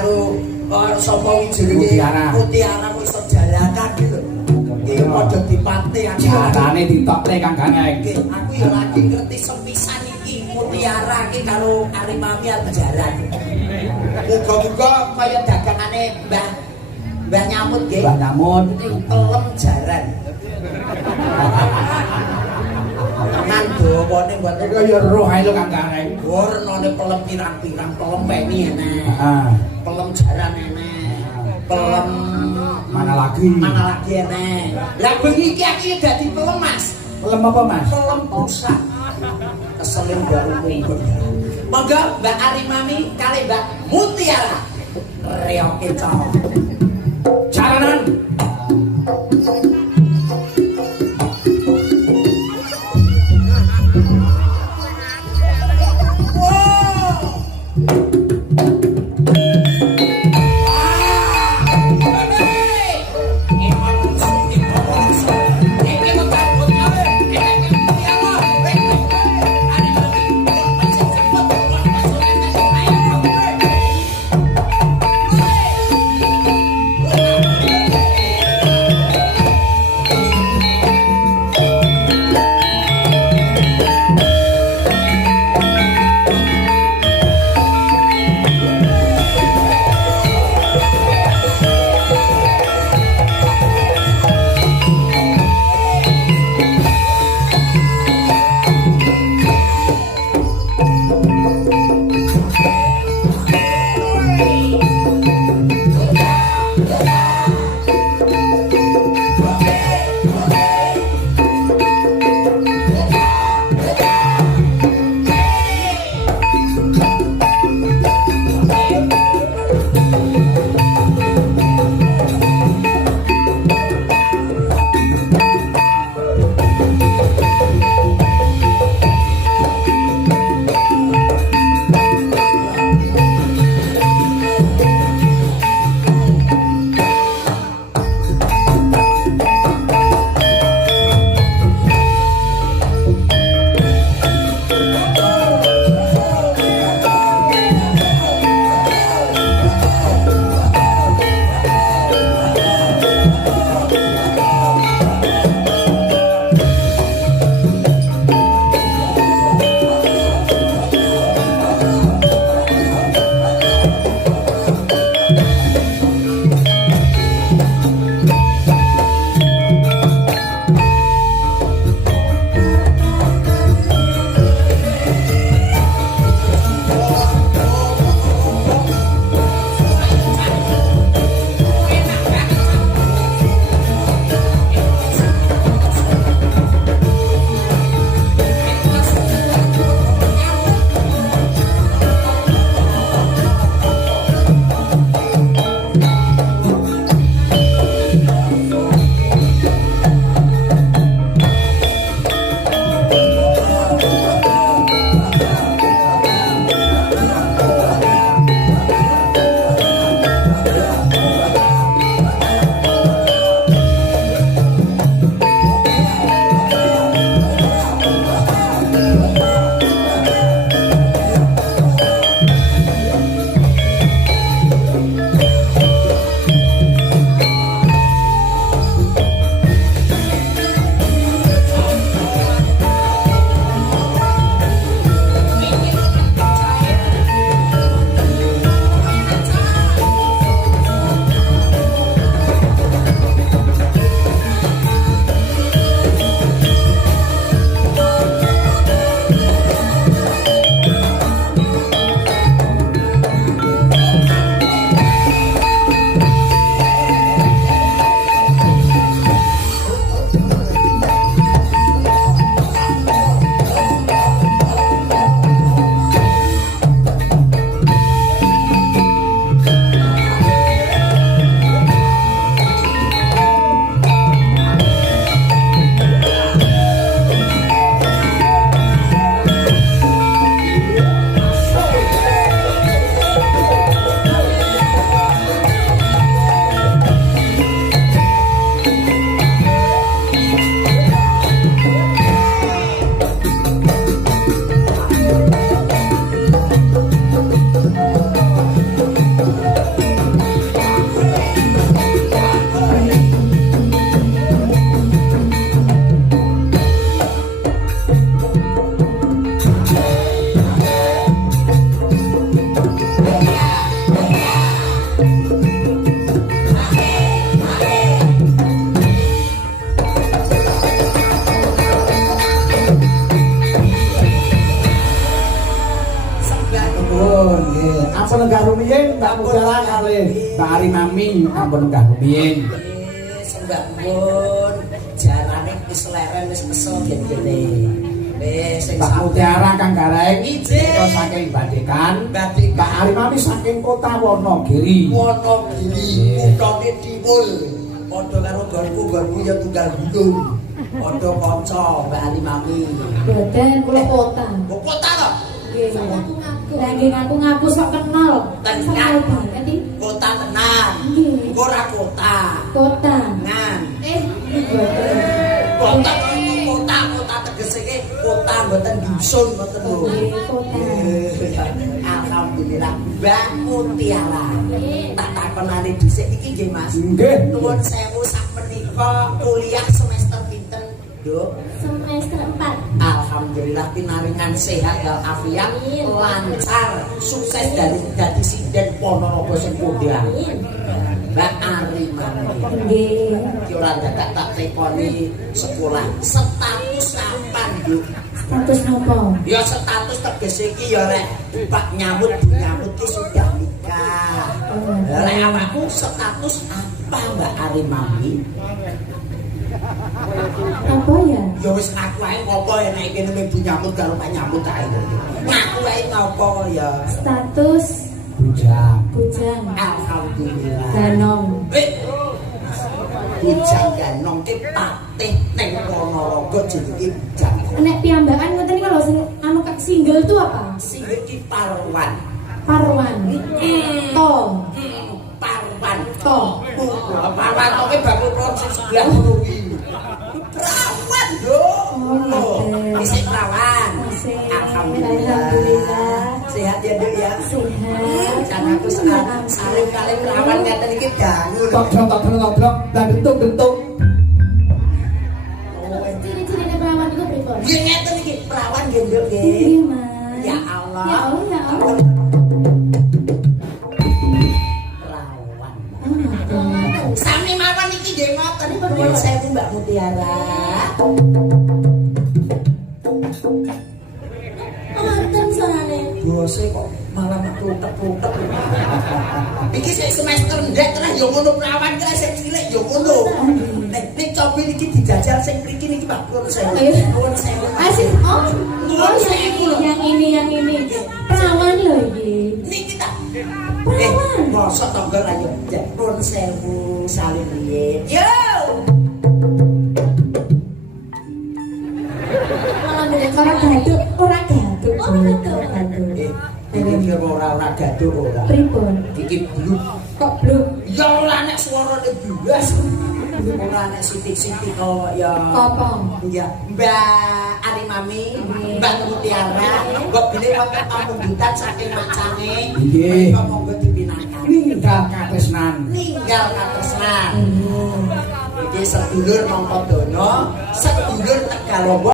karo sapa jenenge Mutiara kok iso jalanan iki lho. Nggih padha dipate aku. Carane ditokne Kang Gangeng. Nggih, aku ya lagi ngerti sepisan iki Mutiara iki karo Arimami arep jalan. Muga-muga kaya dagangane Mbah Nyamut nggih. Mbah Nyamut pelem jaran. Tenan dawane mboten kaya roh ae lho Kang Gangeng. Warnane pelem pirang-pirang, pelem peni enek. Heeh. Pelem jaran enek. Pelem mana lagi enek. Lah bengi iki aku dadi pelem Mas. Pelem apa Mas? Pelem busa. Keselin baru minggu. Monggo Mbak Arimami kali Mbak Mutiara. Reoke cowok. Jaranan. Mbak Mutiara kali Mbak Ari Mami ampun enggak rumiyin. Sembah pun jarane wis leren wis kesel gene. Wis sing Mbak Mutiara Kang Gareng Ijin. saking Badekan. Badekan. Mbak Ari Mami saking kota Wonogiri. Wonogiri kutane Timul. Padha karo gonku ya tunggal gunung. Padha kanca Mbak Ali Mami. Boten kula kota. Kok kota to? Nggih. Lah nggih ngaku sok kenal. Tenan banget iki. kota tenan. Nggih. Ora kota. Kota. Ngan. Boten. Kota kota tegese iki kota mboten dusun mboten lho. Nggih, kota. Alhamdulillah Mbak Mutiara. Tak takonane dhisik iki nggih Mas. Nggih. Nuwun sewu sakmenika kuliah semester pinten, Duk? Semester 4. Alhamdulillah pinaringan sehat walafiat lancar sukses dari dadi sinden Ponorogo sing pundha. Mbak Ari Mami. Nggih. Ki ora dadak tak tekoni sekolah. Status kapan, Duk? Status nopo? Ya status tegese iki ya rek Pak nyambut Bu nyambut ki sudah nikah. Lek awakku status apa Mbak Ari Mami? Apa ya? Ya wis ngaku ae ngopo ya nek kene Bu nyambut karo Pak nyambut ae. Ngaku ae ngopo ya? Status Bujang. bujang. Alhamdulillah. Ganong. Bujang ganong ki patih ning Ponorogo jenenge bujang. Nek piyambakan ngoten niku lho sing anu single itu apa? Sing iki Parwan. Parwan. To. Parwan To. Parwan to ki bangun ron sing sebelah ngono kuwi. Perawan yo. Oh, Isih perawan. Masih. Alhamdulillah. Sehat ya Dek ya. Sehat. Jangan aku saling kali perawan ngeten iki dangu. Tok dan bentuk. Ciri-cirine perawan itu pripun? Nggih ngeten iki perawan nggih Dek nggih. Iya, Mas. Ya Allah. Ya Allah, ya Allah. Perawan. Oh, ngoten. Sami mawon iki nggih ngoten. Nuwun sewu Mbak Mutiara. Ngoten suarane. Bose kok malah metu-metu. Iki sik semester ndek terus ya ngono perawan ki sik cilik ya ngono. Nek cobi iki dijajal sing mriki niki Pak Nuwun sewu. Nuwun sewu. Asik. Oh, yang ini. Perawan lho iki. Niki ta. Perawan. Mosok tangga ra yo. Nuwun sewu salim riyin. Yo. Ora gaduk. Oh, gaduk. Iki ora gaduh ora. Pripun? Iki bluk. Kok bluk? Ya ora nek suarane blas. Ora nek sitik-sitik kok ya. Kopong. Ya, Mbak Ari Mami, Mbak Mutiara, mbok bilih wonten pamunggutan saking macane. Nggih. Kok monggo dipinakan. Ninggal katresnan. Ninggal katresnan. Iki sedulur Mangkodono, sedulur Tegalombo.